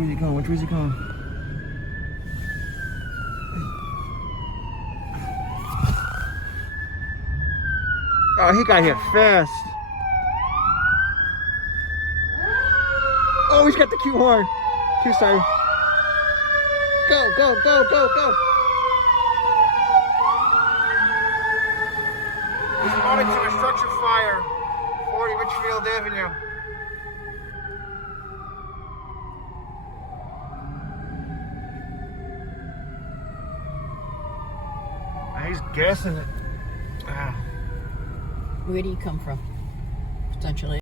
way is he going? Which way is he going? Oh, he got here fast. Oh, he's got the cue horn. Cue siren. Go, go, go, go, go. Responding to a structure fire. 40 Richfield Avenue. He's gassing it. Where do you come from? Potentially.